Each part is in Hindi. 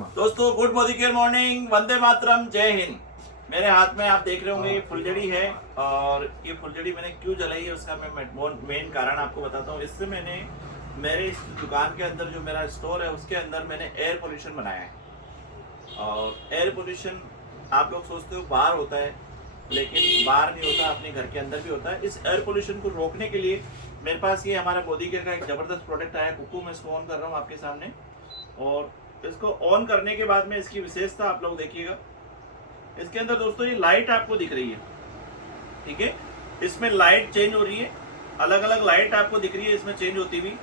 दोस्तों good Modi care morning, Vande Mataram, जय हिंद। मेरे हाथ में आप देख रहे होंगे ये फुलझड़ी है, और ये फुलझड़ी मैंने क्यों जलाई है उसका मैं मेन कारण आपको बताता हूँ। इससे मैंने मेरे इस दुकान के अंदर जो मेरा स्टोर है उसके अंदर मैंने एयर पोल्यूशन बनाया है। और एयर पोल्यूशन आप लोग सोचते हो बाहर होता है, लेकिन बाहर नहीं होता, अपने घर के अंदर भी होता है। इस एयर पोल्यूशन को रोकने के लिए मेरे पास ये हमारा मोदी केयर का एक जबरदस्त प्रोडक्ट आया है, कुकू। मैं इसको ऑन कर रहा हूँ आपके सामने, और इसको ऑन करने के बाद में इसकी विशेषता आप लोग देखिएगा। इसके अंदर दोस्तों ये लाइट आपको दिख रही है, ठीक है। इसमें लाइट चेंज हो रही है, अलग अलग लाइट आपको दिख रही है इसमें चेंज होती हुई।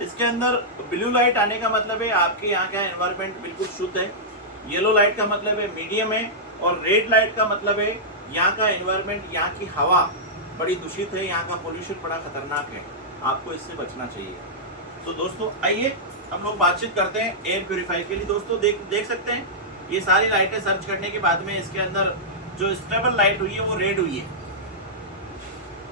इसके अंदर ब्लू लाइट आने का मतलब है आपके यहाँ का एनवायरनमेंट बिल्कुल शुद्ध है, येलो लाइट का मतलब है मीडियम है, और रेड लाइट का मतलब है यहाँ का एनवायरनमेंट, यहाँ की हवा बड़ी दूषित है, यहाँ का पोल्यूशन बड़ा खतरनाक है, आपको इससे बचना चाहिए। तो दोस्तों आइए हम लोग बातचीत करते हैं एयर प्योरीफायर के लिए। दोस्तों देख सकते हैं ये सारी लाइटें सर्च करने के बाद में इसके अंदर जो स्टेबल लाइट हुई है वो रेड हुई है।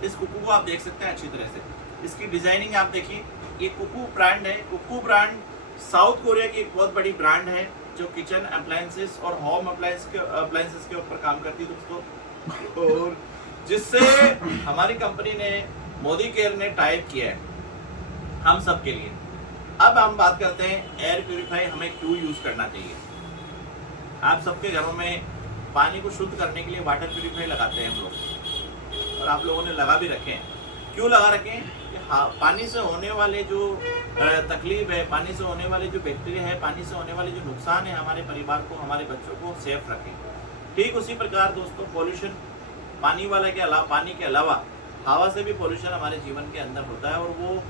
इस कुकू को आप देख सकते हैं अच्छी तरह से, इसकी डिजाइनिंग आप देखिए। ये कुकू ब्रांड है। कुकू ब्रांड साउथ कोरिया की एक बहुत बड़ी ब्रांड है जो किचन अप्लायंसेस और होम अप्लायंसेस के ऊपर काम करती है दोस्तों, और जिससे हमारी कंपनी ने मोदी केयर ने टाइप किया है हम सब के लिए। अब हम बात करते हैं एयर प्योरीफायर हमें क्यों यूज करना चाहिए। आप सबके घरों में पानी को शुद्ध करने के लिए वाटर प्योरीफायर लगाते हैं हम लोग, और आप लोगों ने लगा भी रखे हैं। क्यों लगा रखे हैं कि हाँ, पानी से होने वाले जो तकलीफ है, पानी से होने वाले जो बैक्टीरिया है, पानी से होने वाले जो नुकसान है, हमारे परिवार को, हमारे बच्चों को सेफ रखें। ठीक उसी प्रकार दोस्तों पोल्यूशन पानी के अलावा हवा से भी पोल्यूशन हमारे जीवन के अंदर होता है, और वो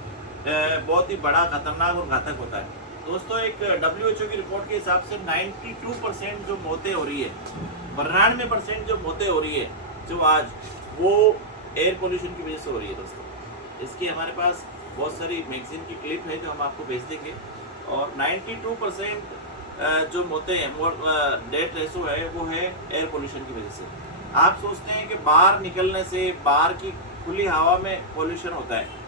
बहुत ही बड़ा खतरनाक और घातक होता है। दोस्तों एक WHO की रिपोर्ट के हिसाब से 92% जो मौतें हो रही है, 92% जो मौतें हो रही है जो आज, वो एयर पोल्यूशन की वजह से हो रही है दोस्तों। इसकी हमारे पास बहुत सारी मैगजीन की क्लिप है जो हम आपको भेज देंगे, और 92% जो मौतें हैं, डेथ रेशो है, वो है एयर पोल्यूशन की वजह से। आप सोचते हैं कि बाहर निकलने से, बाहर की खुली हवा में पोल्यूशन होता है,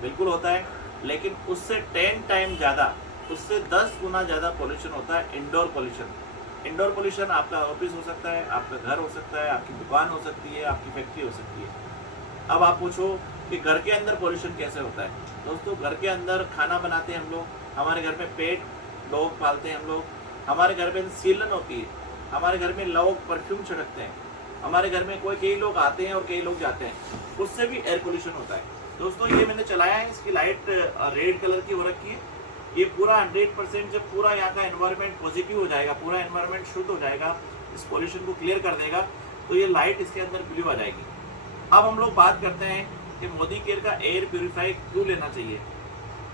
बिल्कुल होता है, लेकिन उससे 10 टाइम ज़्यादा, उससे 10 गुना ज़्यादा पोल्यूशन होता है इंडोर पोल्यूशन। इंडोर पोल्यूशन आपका ऑफिस हो सकता है, आपका घर हो सकता है, आपकी दुकान हो सकती है, आपकी फैक्ट्री हो सकती है। अब आप पूछो कि घर के अंदर पोल्यूशन कैसे होता है। दोस्तों घर के अंदर खाना बनाते हैं हम लोग, हमारे घर में पेट डॉग पालते हैं हम लोग, हमारे घर में सीलन होती है, हमारे घर में लोग परफ्यूम छिड़कते हैं, हमारे घर में कई लोग आते हैं और कई लोग जाते हैं, उससे भी एयर पोल्यूशन होता है। दोस्तों ये मैंने चलाया है, इसकी लाइट रेड कलर की हो रखी है। ये पूरा 100% जब पूरा यहाँ का एनवायरनमेंट पॉजिटिव हो जाएगा, पूरा एनवायरनमेंट शुद्ध हो जाएगा, इस पोल्यूशन को क्लियर कर देगा, तो ये लाइट इसके अंदर ब्लू आ जाएगी। अब हम लोग बात करते हैं कि मोदी केयर का एयर प्योरीफायर क्यों लेना चाहिए।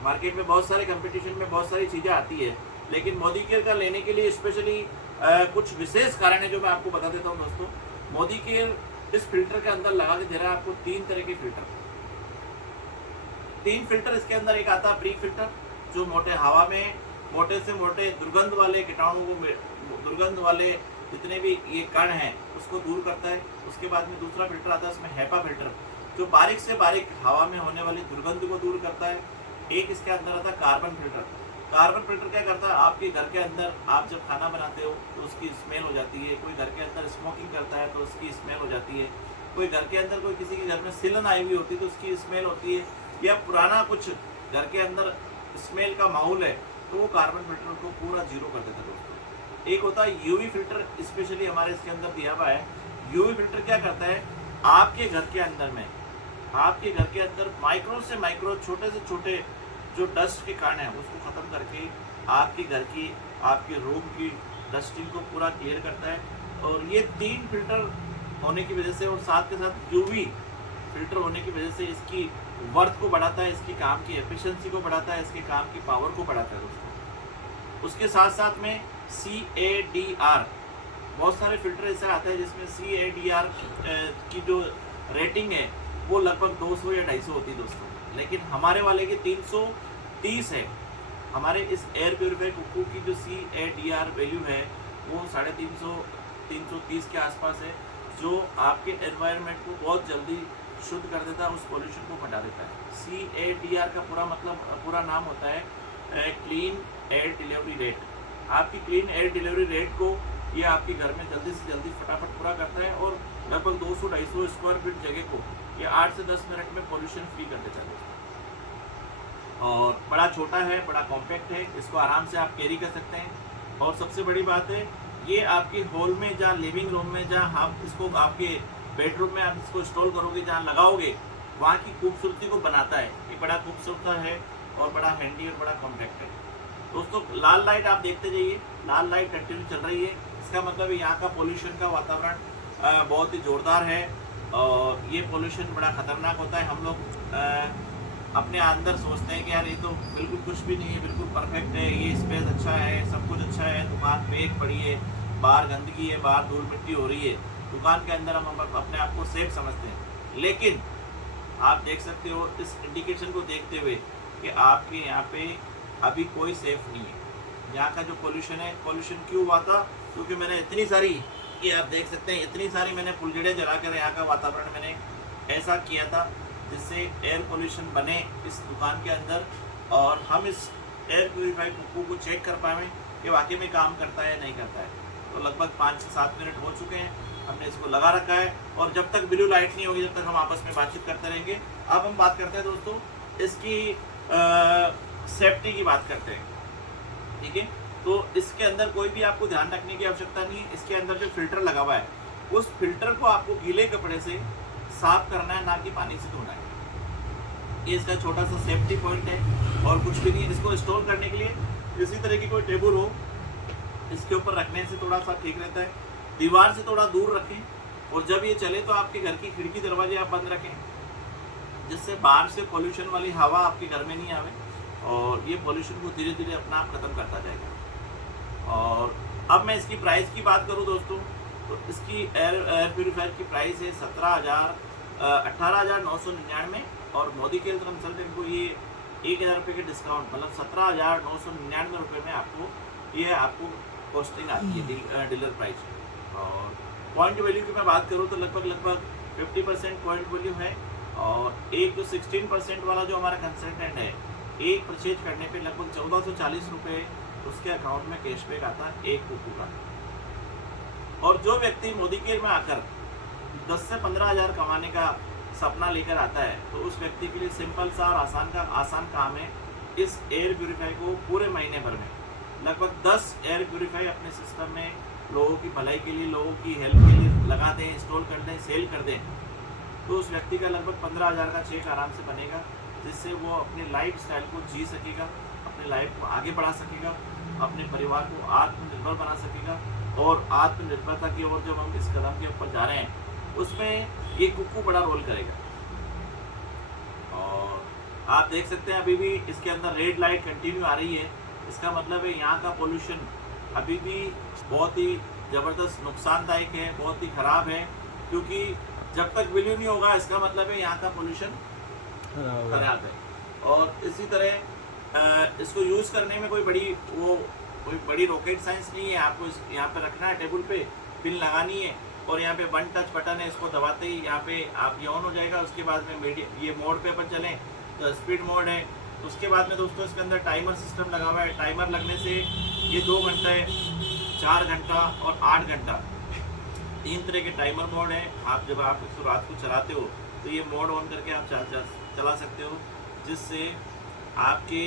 मार्केट में बहुत सारे कंपटीशन में बहुत सारी चीज़ें आती है, लेकिन मोदी केयर का लेने के लिए स्पेशली कुछ विशेष कारण है जो मैं आपको बता देता हूँ दोस्तों। मोदी केयर इस फिल्टर के अंदर लगा के दे रहा है आपको 3 तरह के फिल्टर। 3 फिल्टर इसके अंदर। एक आता है प्री फिल्टर जो मोटे हवा में मोटे से मोटे दुर्गंध वाले कीटाणुओं को, दुर्गंध वाले जितने भी ये कण हैं उसको दूर करता है। उसके बाद में दूसरा फिल्टर आता है, उसमें हैपा फिल्टर जो बारीक से बारीक हवा में होने वाली दुर्गंध को दूर करता है। एक इसके अंदर आता है कार्बन फिल्टर। कार्बन फिल्टर क्या करता है, आपके घर के अंदर आप जब खाना बनाते हो तो उसकी स्मेल हो जाती है, कोई घर के अंदर स्मोकिंग करता है तो उसकी स्मेल हो जाती है, कोई घर के अंदर कोई किसी के घर में सिलन आई हुई होती है तो उसकी स्मेल होती है, या पुराना कुछ घर के अंदर स्मेल का माहौल है तो वो कार्बन फिल्टर को पूरा जीरो कर देता है दोस्तों। एक होता है यूवी फिल्टर, स्पेशली हमारे इसके अंदर दिया हुआ है। यूवी फिल्टर क्या करता है, आपके घर के अंदर में, आपके घर के अंदर माइक्रो से माइक्रो, छोटे से छोटे जो डस्ट के कारण है उसको ख़त्म करके आपके घर की, आपके रूम की डस्टिंग को पूरा क्लियर करता है। और ये 3 फिल्टर होने की वजह से, और साथ के साथ यूवी फिल्टर होने की वजह से इसकी वर्थ को बढ़ाता है, इसकी काम की एफिशिएंसी को बढ़ाता है, इसके काम की पावर को बढ़ाता है दोस्तों। उसके साथ साथ में CADR, बहुत सारे फिल्टर ऐसे आते हैं जिसमें CADR की जो रेटिंग है वो लगभग 200 या 250 होती है दोस्तों, लेकिन हमारे वाले की 330 है। हमारे इस एयर प्योरीफायर कुकू की जो CADR वैल्यू है वो 350 330 के आसपास है, जो आपके एनवायरनमेंट को बहुत जल्दी शुद्ध कर देता है, उस पोल्यूशन को हटा देता है। CADR का पूरा मतलब, पूरा नाम होता है क्लीन एयर डिलीवरी रेट। आपकी क्लीन एयर डिलीवरी रेट को ये आपके घर में जल्दी से जल्दी फटाफट पूरा करता है और लगभग 200-250 स्क्वायर फीट जगह को ये 8 से 10 मिनट में पॉल्यूशन फ्री कर देता है। और बड़ा छोटा है, बड़ा कॉम्पैक्ट है, इसको आराम से आप कैरी कर सकते हैं। और सबसे बड़ी बात है, ये आपके हॉल में, जहाँ लिविंग रूम में, जहाँ आप इसको आपके बेडरूम में आप इसको इंस्टॉल करोगे, जहाँ लगाओगे, वहाँ की खूबसूरती को बनाता है। ये बड़ा खूबसूरत है और बड़ा हैंडी और बड़ा कॉम्पैक्ट है। दोस्तों लाल लाइट आप देखते जाइए, लाल लाइट कंटिन्यू चल रही है। इसका मतलब यहाँ का पोल्यूशन का वातावरण बहुत ही ज़ोरदार है और ये पोल्यूशन बड़ा ख़तरनाक होता है। हम लोग अपने अंदर सोचते हैं कि यार ये तो बिल्कुल कुछ भी नहीं है, बिल्कुल परफेक्ट है, ये स्पेस अच्छा है, सब कुछ अच्छा है, दुकान पैक पड़ी है, बाहर गंदगी है, बाहर धूल मिट्टी हो रही है, दुकान के अंदर हम अपने आप को सेफ समझते हैं। लेकिन आप देख सकते हो इस इंडिकेशन को देखते हुए कि आपके यहाँ पे अभी कोई सेफ नहीं है। यहाँ का जो पोल्यूशन है, पोल्यूशन क्यों हुआ था? क्योंकि मैंने इतनी सारी, ये आप देख सकते हैं, इतनी सारी मैंने फुलझड़ियाँ जलाकर यहाँ का वातावरण मैंने ऐसा किया था जिससे एयर पोल्यूशन बने इस दुकान के अंदर, और हम इस एयर प्योरीफायर कुक्कू को चेक कर पाएँ कि वाकई में काम करता है नहीं करता है। तो लगभग 5 से 7 मिनट हो चुके हैं, हमने इसको लगा रखा है और जब तक ब्लू लाइट नहीं होगी, जब तक हम आपस में बातचीत करते रहेंगे। अब हम बात करते हैं दोस्तों इसकी सेफ्टी की बात करते हैं, ठीक है। तो इसके अंदर कोई भी आपको ध्यान रखने की आवश्यकता नहीं है। इसके अंदर जो फिल्टर लगा हुआ है, उस फिल्टर को आपको गीले कपड़े से साफ करना है, ना कि पानी से धोना है। ये इसका छोटा सा सेफ्टी पॉइंट है और कुछ भी नहीं है। इसको इंस्टॉल करने के लिए किसी तरह की कोई टेबल हो, इसके ऊपर रखने से थोड़ा सा ठीक रहता है। दीवार से थोड़ा दूर रखें और जब ये चले तो आपके घर की खिड़की दरवाजे आप बंद रखें, जिससे बाहर से पोल्यूशन वाली हवा आपके घर में नहीं आवे और ये पोल्यूशन को धीरे धीरे अपना आप ख़त्म करता जाएगा। और अब मैं इसकी प्राइस की बात करूं दोस्तों, तो इसकी एयर प्योरीफायर की प्राइस है 18,999 और मोदी केयर कंसल्टेंट को ये 1,000 रुपये के डिस्काउंट, मतलब 17,999 रुपये में आपको कॉस्टिंग आती है डीलर प्राइस। और पॉइंट वैल्यू की मैं बात करूँ तो लगभग 50% पॉइंट वैल्यू है और एक जो 16% वाला जो हमारा कंसल्टेंट है, एक परचेज करने पे लगभग 1440 रुपये उसके अकाउंट में कैशबैक आता है एक कुक्कू का। और जो व्यक्ति मोदी केयर में आकर 10 से 15 हज़ार कमाने का सपना लेकर आता है, तो उस व्यक्ति के लिए सिंपल सा और आसान काम है इस एयर प्योरीफायर को पूरे महीने भर में लगभग 10 एयर प्योरीफायर अपने सिस्टम में लोगों की भलाई के लिए, लोगों की हेल्प के लिए लगा दें, इंस्टॉल कर दें, सेल कर दें, तो उस व्यक्ति का लगभग 15,000 का चेक आराम से बनेगा, जिससे वो अपने लाइफ स्टाइल को जी सकेगा, अपने लाइफ को आगे बढ़ा सकेगा, अपने परिवार को आत्मनिर्भर बना सकेगा। और आत्मनिर्भरता की ओर जब हम इस कदम के ऊपर जा रहे हैं, उसमें ये कुक्कू बड़ा रोल करेगा। और आप देख सकते हैं अभी भी इसके अंदर रेड लाइट कंटिन्यू आ रही है। इसका मतलब है यहाँ का पोल्यूशन अभी भी बहुत ही ज़बरदस्त नुकसानदायक है, बहुत ही ख़राब है, क्योंकि जब तक ब्लू नहीं होगा, इसका मतलब है यहाँ का पोल्यूशन खराब है। और इसी तरह इसको यूज़ करने में कोई बड़ी रॉकेट साइंस नहीं है। आपको यहाँ पे रखना है, टेबल पे पिन लगानी है और यहाँ पे 1 टच बटन है, इसको दबाते ही यहाँ पे आप ये ऑन हो जाएगा। उसके बाद में ये मोड पे अपन चलें तो स्पीड मोड है। उसके बाद में दोस्तों इसके अंदर टाइमर सिस्टम लगा हुआ है। टाइमर लगने से ये 2 घंटे, 4 घंटा और 8 घंटा 3 तरह के टाइमर मोड है। आप जब आप इसको रात को चलाते हो तो ये मोड ऑन करके आप चला सकते हो, जिससे आपके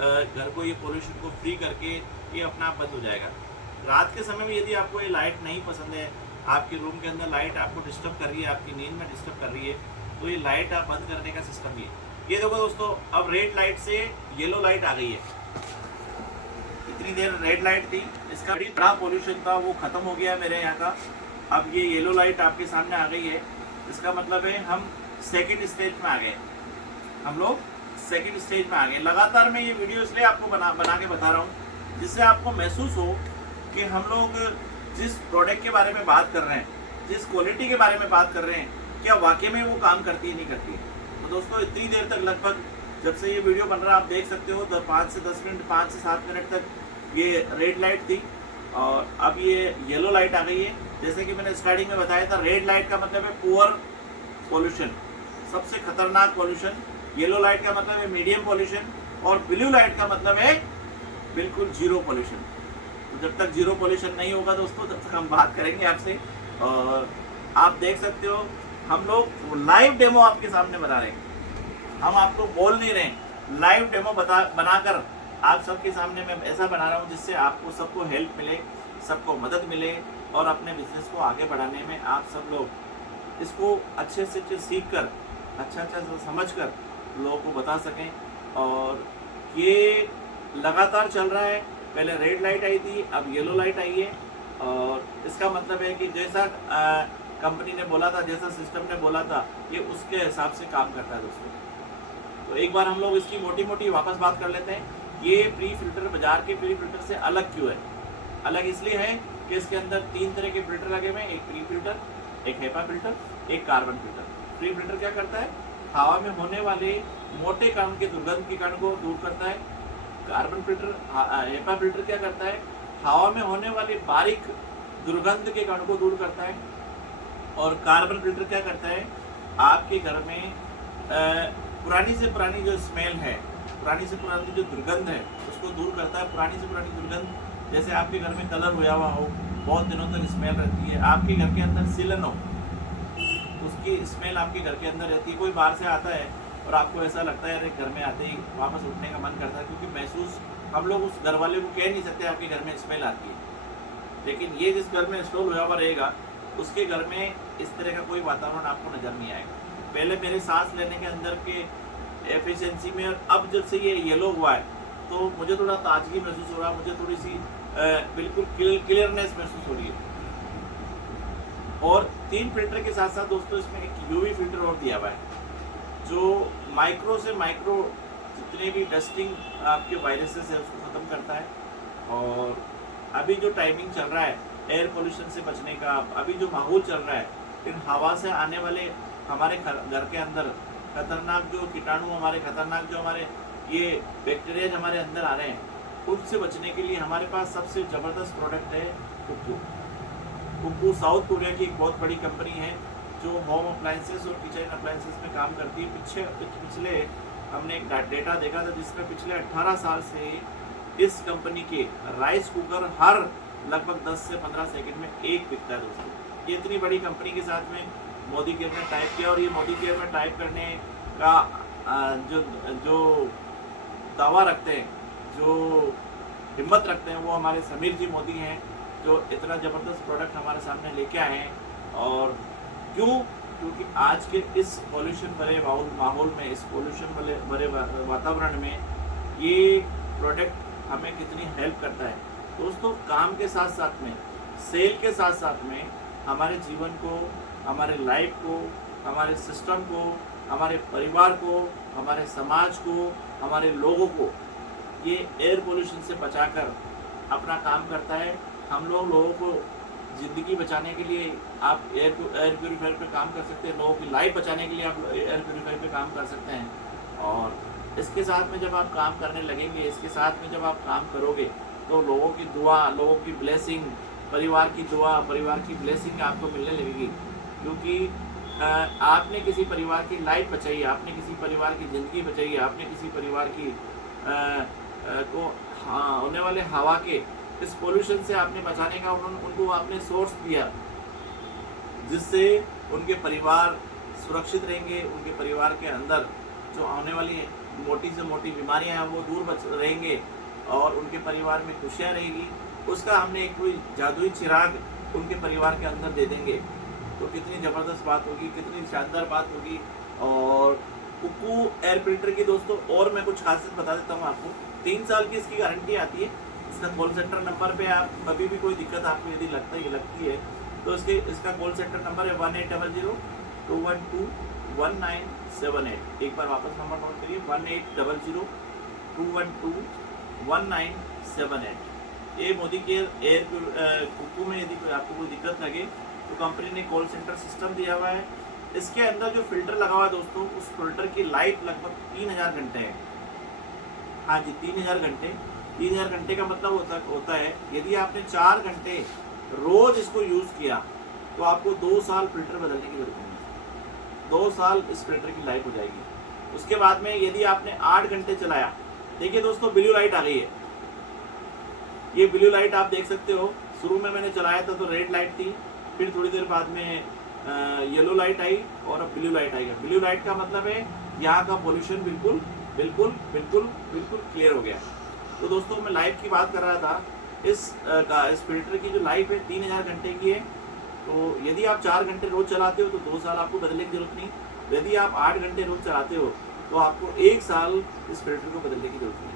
घर को, ये पोल्यूशन को फ्री करके ये अपना आप बंद हो जाएगा। रात के समय में यदि आपको ये लाइट नहीं पसंद है, आपके रूम के अंदर लाइट आपको डिस्टर्ब कर रही है, आपकी नींद में डिस्टर्ब कर रही है, तो ये लाइट आप बंद करने का सिस्टम भी है। ये देखो दोस्तों, अब रेड लाइट से येलो लाइट आ गई है। इतनी देर रेड लाइट थी, इसका बड़ा पोल्यूशन था, वो ख़त्म हो गया है मेरे यहाँ का। अब ये येलो लाइट आपके सामने आ गई है। इसका मतलब है हम सेकंड स्टेज में आ गए, हम लोग सेकंड स्टेज में आ गए। लगातार मैं ये वीडियो इसलिए आपको बना के बता रहा हूँ, जिससे आपको महसूस हो कि हम लोग जिस प्रोडक्ट के बारे में बात कर रहे हैं, जिस क्वालिटी के बारे में बात कर रहे हैं, क्या वाकई में वो काम करती है नहीं करती है। तो दोस्तों इतनी देर तक, लगभग जब से ये वीडियो बन रहा है, आप देख सकते हो 5 से 10 मिनट, 5 से 7 मिनट तक ये रेड लाइट थी और अब ये येलो लाइट आ गई है। जैसे कि मैंने स्टार्टिंग में बताया था, रेड लाइट का मतलब है पुअर पोल्यूशन, सबसे खतरनाक पोल्यूशन। येलो लाइट का मतलब है मीडियम पोल्यूशन और ब्लू लाइट का मतलब है बिल्कुल जीरो पोल्यूशन। तो जब तक जीरो पोल्यूशन नहीं होगा दोस्तों, तब तक हम बात करेंगे आपसे। और आप देख सकते हो हम लोग लाइव डेमो आपके सामने बना रहे हैं, हम आपको बोल नहीं रहे हैं, लाइव डेमो बनाकर आप सबके सामने मैं ऐसा बना रहा हूँ जिससे आपको सबको हेल्प मिले, सबको मदद मिले और अपने बिजनेस को आगे बढ़ाने में आप सब लोग इसको अच्छे से अच्छे सीख कर, अच्छा से समझ कर लोगों को बता सकें। और ये लगातार चल रहा है, पहले रेड लाइट आई थी, अब येलो लाइट आई है। और इसका मतलब है कि जैसा कंपनी ने बोला था, जैसा सिस्टम ने बोला था, ये उसके हिसाब से काम करता है दोस्तों। तो एक बार हम लोग इसकी मोटी मोटी वापस बात कर लेते हैं। ये प्री फिल्टर बाजार के प्री फिल्टर से अलग क्यों है? अलग इसलिए है कि इसके अंदर 3 तरह के फिल्टर लगे हुए हैं, एक प्री फिल्टर, एक हेपा फिल्टर, एक कार्बन फिल्टर। प्री फिल्टर क्या करता है? हवा में होने वाले मोटे कण के दुर्गंध के कण को दूर करता है। कार्बन फिल्टर, हेपा फिल्टर क्या करता है? हवा में होने वाले बारीक दुर्गंध के कण को दूर करता है। और कार्बन फिल्टर क्या करता है? आपके घर में पुरानी से पुरानी जो स्मेल है, पुरानी से पुरानी जो दुर्गंध है, उसको दूर करता है। पुरानी से पुरानी दुर्गंध, जैसे आपके घर में कलर हुआ हो, बहुत दिनों तक स्मेल रहती है, आपके घर के अंदर सिलन हो, उसकी स्मेल आपके घर के अंदर रहती है। कोई बाहर से आता है और आपको ऐसा लगता है यार घर में आते ही वापस उठने का मन करता है, क्योंकि महसूस हम लोग उस घर वाले को कह नहीं सकते आपके घर में स्मेल आती है। लेकिन ये जिस घर में इंस्टॉल हुआ रहेगा, उसके घर में इस तरह का कोई वातावरण आपको नज़र नहीं आएगा। पहले मेरे सांस लेने के अंदर के एफिशिएंसी में, और अब जब से ये येलो हुआ है तो मुझे थोड़ा ताजगी महसूस हो रहा है, मुझे थोड़ी सी बिल्कुल क्लियरनेस महसूस हो रही है। और 3 फिल्टर के साथ साथ दोस्तों इसमें एक यूवी फिल्टर और दिया हुआ है, जो माइक्रो से माइक्रो जितने भी डस्टिंग आपके वायरसेस है उसको ख़त्म करता है। और अभी जो टाइमिंग चल रहा है एयर पोल्यूशन से बचने का, अभी जो माहौल चल रहा है, इन हवा से आने वाले हमारे घर के अंदर खतरनाक जो कीटाणु, हमारे खतरनाक जो हमारे ये बैक्टीरिया हमारे अंदर आ रहे हैं, उनसे बचने के लिए हमारे पास सबसे ज़बरदस्त प्रोडक्ट है कुक्कू। कुक्कू साउथ कोरिया की एक बहुत बड़ी कंपनी है जो होम अप्लाइंसेस और किचन अप्लाइंसेस में काम करती है। पिछले हमने एक डेटा देखा था जिसमें पिछले 18 साल से इस कंपनी के राइस कुकर हर लगभग 10 से 15 सेकंड में एक बिकता है दोस्तों। ये इतनी बड़ी कंपनी के साथ में मोदी केयर ने टाइप किया, और ये मोदी केयर में टाइप करने का जो दावा रखते हैं, जो हिम्मत रखते हैं, वो हमारे समीर जी मोदी हैं, जो इतना ज़बरदस्त प्रोडक्ट हमारे सामने लेके आए हैं। और क्यों? क्योंकि आज के इस पॉल्यूशन भरे माहौल में, इस पॉल्यूशन भरे वातावरण में ये प्रोडक्ट हमें कितनी हेल्प करता है दोस्तों। काम के साथ साथ में, सेल के साथ साथ में हमारे जीवन को, हमारे लाइफ को, हमारे सिस्टम को, हमारे परिवार को, हमारे समाज को, हमारे लोगों को ये एयर पोल्यूशन से बचाकर अपना काम करता है। हम लोगों को ज़िंदगी बचाने के लिए आप एयर प्योरीफायर पे काम कर सकते हैं, लोगों की लाइफ बचाने के लिए आप एयर प्योरीफायर पे काम कर सकते हैं। और इसके साथ में जब आप काम करने लगेंगे, इसके साथ में जब आप काम करोगे, तो लोगों की दुआ, लोगों की ब्लेसिंग, परिवार की दुआ, परिवार की ब्लेसिंग आपको मिलने लगेगी। क्योंकि आपने किसी परिवार की लाइफ बचाई, आपने किसी परिवार की ज़िंदगी बचाई, आपने किसी परिवार की को होने वाले हवा के इस पोल्यूशन से आपने बचाने का उनको आपने सोर्स दिया, जिससे उनके परिवार सुरक्षित रहेंगे, उनके परिवार के अंदर जो आने वाली मोटी से मोटी बीमारियां हैं वो दूर रहेंगे, और उनके परिवार में खुशियाँ रहेगी। उसका हमने एक कोई जादुई चिराग उनके परिवार के अंदर दे देंगे, तो कितनी ज़बरदस्त बात होगी, कितनी शानदार बात होगी। और कुक्कू एयर फिल्टर की दोस्तों और मैं कुछ खासियत बता देता हूँ आपको। 3 साल की इसकी गारंटी आती है। इसका कॉल सेंटर नंबर पे आप कभी भी कोई दिक्कत आपको यदि लगती है तो इसका कॉल सेंटर नंबर है 1800-212-1978। एक बार वापस नंबर नोट करिए, 1800-212-1978। ये मोदी केयर एयर कुक्कू में यदि आपको कोई दिक्कत लगे तो कंपनी ने कॉल सेंटर सिस्टम दिया हुआ है। इसके अंदर जो फिल्टर लगा हुआ है दोस्तों, उस फिल्टर की लाइफ लगभग 3000 घंटे है। हाँ जी, 3000 घंटे। 3000 घंटे का मतलब होता है यदि आपने 4 घंटे रोज इसको यूज़ किया तो आपको 2 साल फिल्टर बदलने की जरूरत नहीं, 2 साल इस फिल्टर की लाइफ हो जाएगी। उसके बाद में यदि आपने 8 घंटे चलाया देखिए दोस्तों, ब्लू लाइट आ गई है। ये ब्लू लाइट आप देख सकते हो, शुरू में मैंने चलाया था तो रेड लाइट थी, फिर थोड़ी देर बाद में येलो लाइट आई और अब ब्लू लाइट आई है। ब्लू लाइट का मतलब है यहाँ का पोल्यूशन बिल्कुल बिल्कुल बिल्कुल बिल्कुल क्लियर हो गया। तो दोस्तों, मैं लाइफ की बात कर रहा था। इस फिल्टर की जो लाइफ है 3000 घंटे की है। तो यदि आप 4 घंटे रोज चलाते हो तो 2 साल आपको बदलने की जरूरत नहीं। यदि आप 8 घंटे रोज चलाते हो तो आपको 1 साल इस फिल्टर को बदलने की जरूरत नहीं।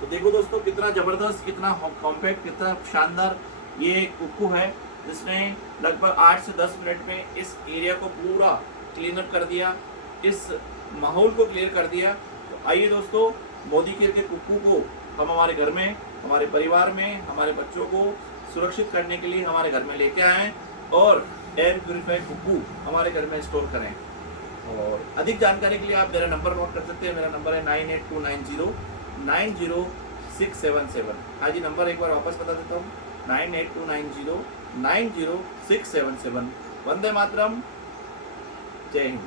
तो देखो दोस्तों, कितना ज़बरदस्त, कितना कॉम्पैक्ट, कितना शानदार ये कुक्कू है, जिसने लगभग 8 से 10 मिनट में इस एरिया को पूरा क्लीन अप कर दिया, इस माहौल को क्लियर कर दिया। तो आइए दोस्तों, मोदी केयर के कुक्कू को हम हमारे घर में, हमारे परिवार में, हमारे बच्चों को सुरक्षित करने के लिए हमारे घर में लेके आएँ और एयर प्योरीफायर कुक्कू हमारे घर में स्टोर करें। और अधिक जानकारी के लिए आप मेरा नंबर नोट कर सकते हैं। मेरा नंबर है 9829090677। हाँ जी, नंबर एक बार वापस बता देता हूँ, 9829090677। वंदे मातरम, जय हिंद।